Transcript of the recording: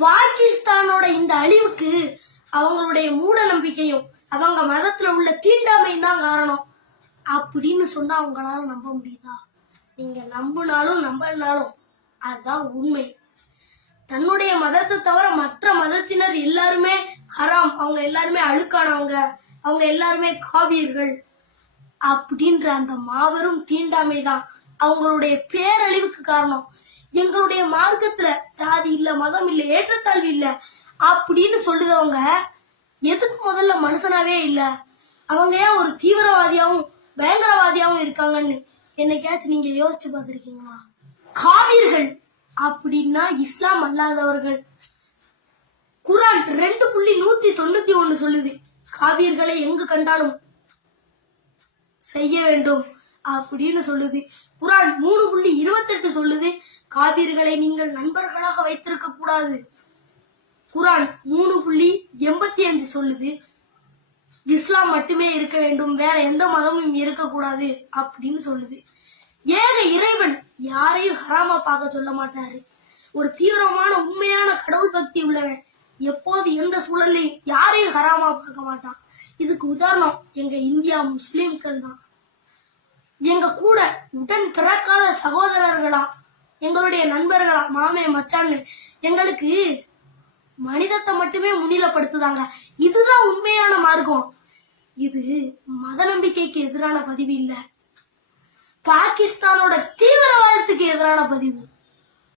பாகிஸ்தானோட இந்த அழிவுக்கு அவங்களுடைய மூட நம்பிக்கையும் அவங்க மதத்துல உள்ள தீண்டாமையும் தான் காரணம் அப்படின்னு சொன்னா அவங்களால நம்ப முடியுதா? நீங்க நம்பினாலும் நம்பலனாலும் அதுதான் உண்மை. தன்னுடைய மதத்தை தவிர மற்ற மதத்தினர் எல்லாருமே ஹராம், அவங்க எல்லாருமே அழுக்கானவங்க, அவங்க எல்லாருமே காவியர்கள் அப்படின்ற அந்த மாபெரும் தீண்டாமை தான் அவங்களுடைய பேரழிவுக்கு காரணம். எங்களுடைய மார்க்கத்துல ஜாதி இல்ல, மதம் இல்ல, ஏற்றத்தாழ்வு இல்ல அப்படின்னு சொல்லுதவங்க எதுக்கு முதல்ல மனுஷனாவே இல்ல? அவங்க ஏன் ஒரு தீவிரவாதியாவும் பயங்கரவாதியாவும் இருக்காங்கன்னு என்னைக்காச்சும் நீங்க யோசிச்சு பார்த்திருக்கீங்களா? காவிர்கள் அப்படின்னா இஸ்லாம் அல்லாதவர்கள். குரான் 2.191 சொல்லுது, காவியர்களை எங்கு கண்டாலும் செய்ய வேண்டும் அப்படின்னு சொல்லுது. குரான் 3.28 சொல்லுது, காவியர்களை நீங்கள் நண்பர்களாக வைத்திருக்க கூடாது. குரான் 3.85 சொல்லுது, இஸ்லாம் மட்டுமே இருக்க வேண்டும், வேற எந்த மதமும் இருக்கக்கூடாது அப்படின்னு சொல்லுது. ஏக இறைவன் யாரையும் ஹராமா பார்க்க சொல்ல மாட்டாரு. ஒரு தீவிரமான உண்மையான கடவுள் பக்தி உள்ளவன் எப்போது எந்த சூழலையும் யாரையும் ஹராமா பார்க்க மாட்டான். இதுக்கு உதாரணம் எங்க இந்தியா முஸ்லிம்கள் தான். எங்க கூட உடன் பிறக்காத சகோதரர்களா, எங்களுடைய நண்பர்களா, மாமே மச்சான்னு எங்களுக்கு மனிதத்தை மட்டுமே முன்னிலைப்படுத்துதாங்க. இதுதான் உண்மையான மார்க்கம். இது மத நம்பிக்கைக்கு எதிரான பதிவு இல்ல, பாகிஸ்தானோட தீவிரவாதத்துக்கு எதிரான பதிவு.